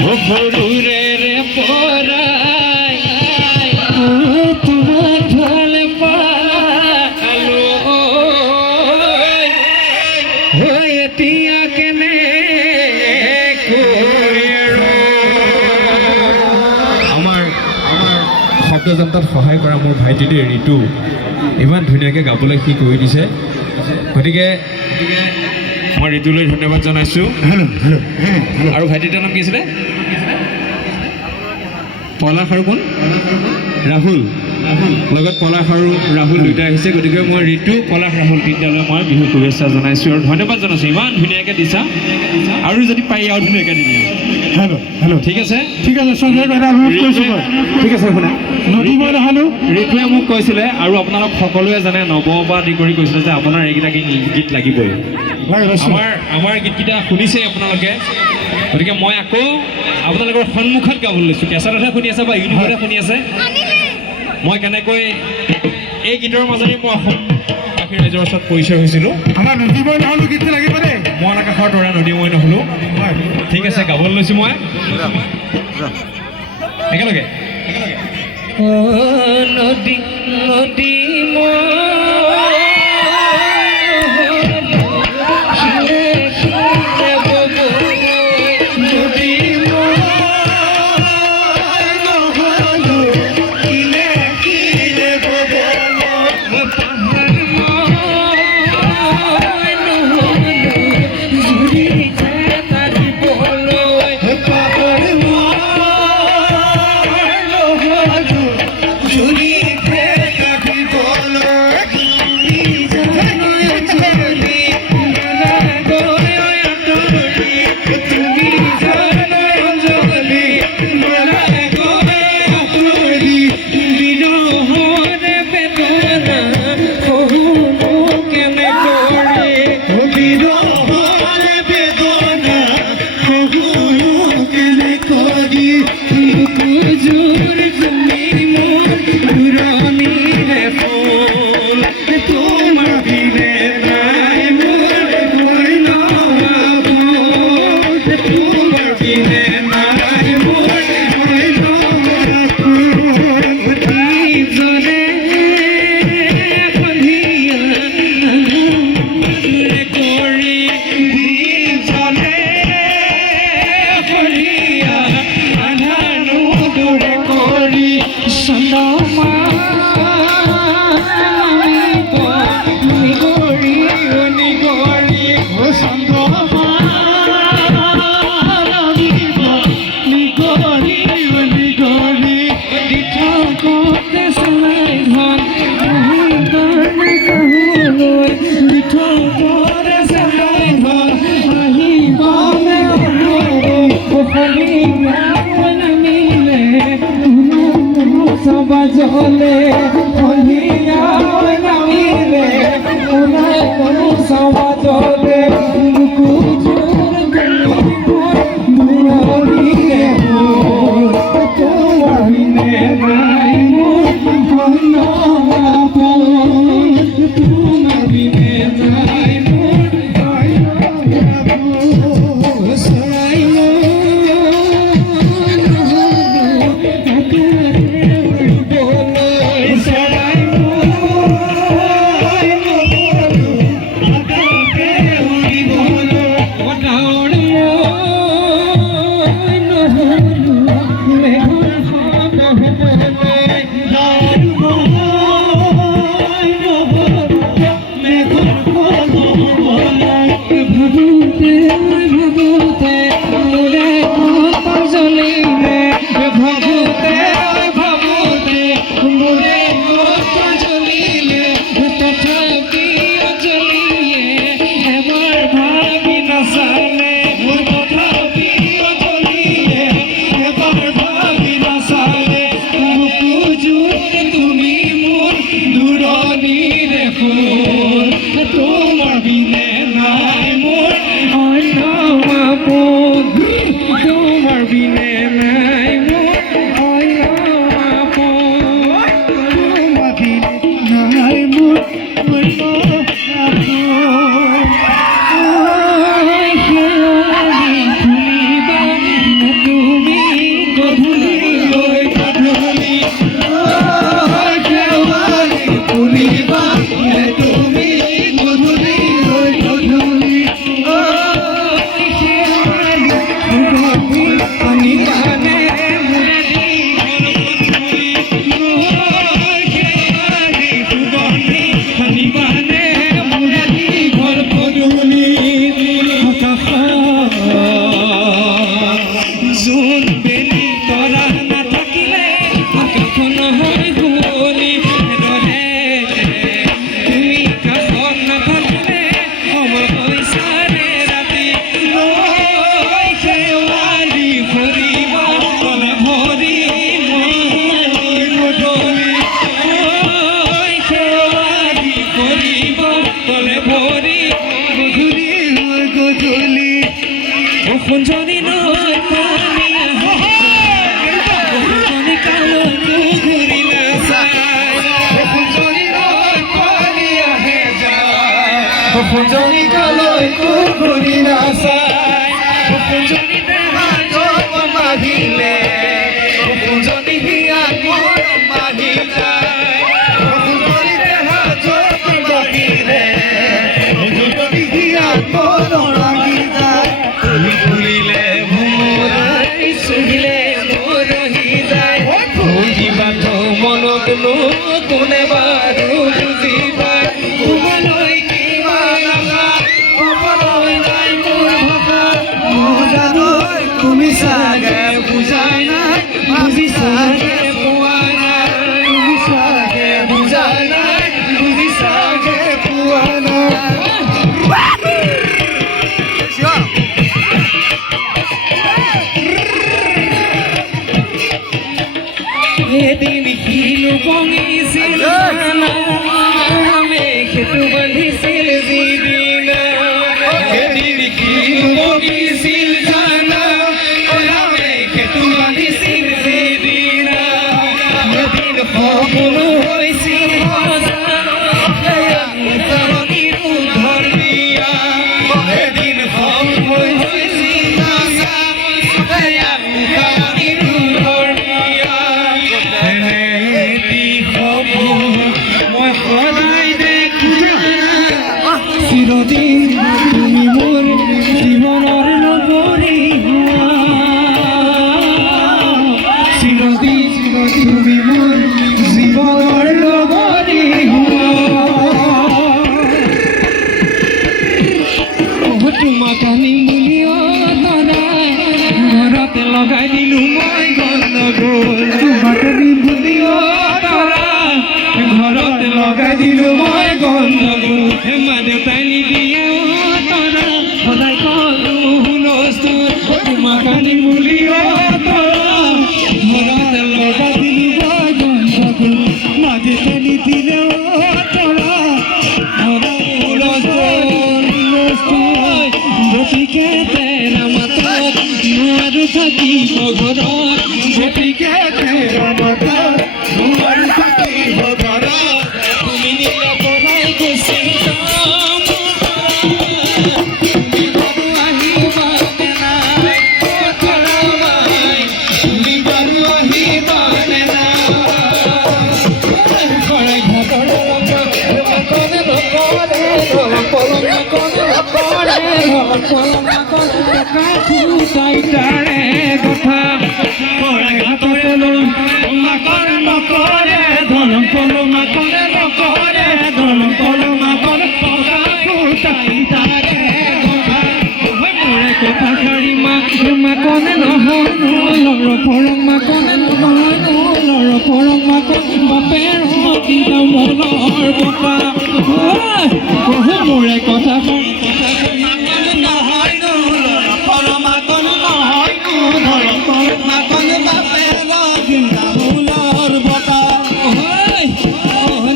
সৰুৰে পৰাই তোমাক ভাল পালো এতিয়া কেনে আমাৰ শব্দযন্ত্ৰত সহায় কৰা মোৰ ভাইটিটো ঋতু ইমান ধুনীয়াকৈ গাবলৈ সি কৰি দিছে গতিকে মই ঋতুলৈ ধন্যবাদ জনাইছোঁ আৰু ভাইটিটোৰ নাম কি আছিলে পলাশ আৰু কোন ৰাহুল লগত পলাশ আৰু ৰাহুল দুয়োটা আহিছে গতিকে মই ঋতু পলাশ ৰাহুল তিনিটালৈ মই বিহু শুভেচ্ছা জনাইছোঁ আৰু ধন্যবাদ জনাইছোঁ ইমান ধুনীয়াকৈ দিছা আৰু যদি পাৰি আৰু ধুনীয়াকৈ দি দিয়া ঠিক আছে ঠিক আছে ঠিক আছে শুনা ঋতুৱে মোক কৈছিলে আৰু আপোনালোক সকলোৱে জানে নৱ বা আদি কৰি কৈছিলে যে আপোনাৰ এইকেইটা গীত লাগিবই আমাৰ গীতকেইটা শুনিছে আপোনালোকে গতিকে মই আকৌ আপোনালোকৰ সন্মুখত গাবলৈ লৈছোঁ কেঁচাতহে শুনি আছে বা ইউটিউবতে শুনি আছে মই কেনেকৈ এই গীতৰ মাজেৰে মই অসমবাসী ৰাইজৰ ওচৰত পৰিচয় হৈছিলোঁ আমাৰ নদীময় নহ'লো গীতটো লাগিব দেই মন আকাশৰ তৰা নদীময় নহ'লো ঠিক আছে গাবলৈ লৈছোঁ মই একেলগে নদী নদী জলে হলিয়া নামিলে ওলাই কোনো সবা জলে কুজুর দুনিয়া তোমারিনে নাই তোমারিনে নাই বৰষুণ বেলি তৰা নাথাকিলে আকাশখন হয় কুঁৱলী দৰে তুমি কাষত নাথাকিলে সময় পইচাৰে ৰাতি লৈ শেৱালি ফুৰিব তলে ভৰি মই গধূলি লৈ শেৱালি ফুৰিব তলে ভৰি গধূলি গধূলি বসুন্ধনী নৈ পানী বসুন্ধনী কালৈকো ঘূৰি নাচায় বসুন্ধনী নৈ পানী আহে যায় বসুন্ধনী কালৈকো ঘূৰি নাচায় বসুন্ধনী দেহাৰ যৌৱন বাঢ়িলে বসুন্ধনী হিয়াত মৰম বাঢ়ি যায় বসুন্ধনী দেহাৰ যৌৱন বাঢ়িলে বসুন্ধনী হিয়াত মৰম বাঢ়ি যায় ফুলিলে ভোৰাই চুহিলে মৰহি যায় বুজিবাতো মনত কোনে বাৰু বুজি পায় তোমালৈ কিমান আশা ক'বলৈ নাই মোৰ ভাষা বুজালৈ তুমি চাগে বুজা নাই বুজি চাগে পোৱা নাই তুমি চাগে বুজা নাই বুজি চাগে পোৱা নাই এদিন শিলো বঙিছিল মেঘেটো বান্ধিছিল যিদিনা এদিন শিলো বঙিছিল মেঘেটো বান্ধিছিল যিদিনা এদিন সপোন হৈছিল তৰণিৰ ধৰ্মীয়া এদিন সপোন হৈছিল তৰণিৰ ধৰ্মীয়া মই সদায় দেখো চিৰদিন তুমি মোৰ জীৱনৰ নগৰী চিৰদিন তুমি মোৰ জীৱনৰ নগৰী তোমাক আনিম বুলি তৰাই ঘৰতে লগাই দিলো মই গণ্ডগোল তোমাক আনিম বুলি ঘৰতে লগাই দিলো মই গণ্ডগোল মা দেউতাই নিদিয়ে তৰা সদায় কলো হুলস্থুল তোমাক আনিম বুলি তৰা ঘৰতে লগাই দিলো মই গণ্ডগোল মা দেউতাই নিদিলে তৰা হুলস্থুল গতিকে তেৰা মাতত নোৱাৰো থাকিব ঘৰত গতিকে তেৰা মাতত নোৱাৰো থাকিব ঘৰত তুমি নিলে পৰাই গৈছে তুমি বাৰু আহিবানে নাই তুমি বাৰু আহিবানে নাই ঘৰে ঘাটৰ কনে নকৰে কথা ঘৰে ঘাটৰ মাকৰ নকৰে ধৰম কলমা কৰে নকৰে ধৰম কলমা কৰে তাৰে কথা মোৰে কথা শাৰী মা কনে নহয় লৰ পৰম মা কনে নহয় লৰ পৰম মা কনে বাপেৰ কিন্তু মনৰ কথা মোৰে কথা শাৰী নহয় লৰ পৰম মা কনে নহয় ধৰম পৰম মা কনে বাপেৰ কিন্তু মনৰ কথা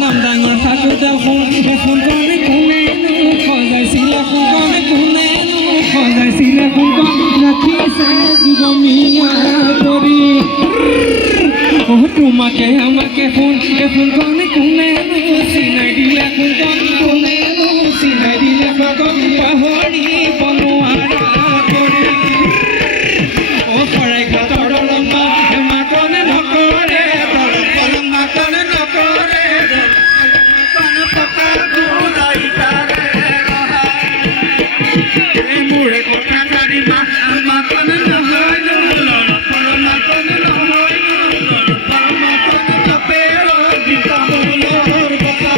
নাম ডাঙৰ থাকোঁতে ফোন কৰি কোনেনো সজাইছিলে কোনে কোনেনো সজাইছিলে কোন ৰাখিছে যুগমীয়া কৰি তোমাকে আমাকে ফোন কৰি কোনেনো চিনাই দিলে কোনেনো চিনাই দিলে পাহৰি বনোৱাৰা কৰি শৰাই ঘাটৰ মাকনে নকৰে মাকনে নকৰে মোৰে কথা শাৰী মাকনে নহয় মাকনে নহয় বাপেৰ গীতা মূলৰ কথা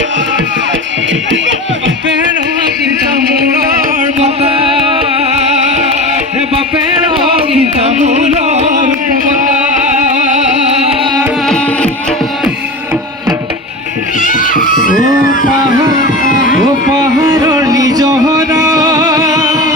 বাপেৰ গীতা মূলৰ কথা বাপেৰ গীতা মূলৰ পাহাৰ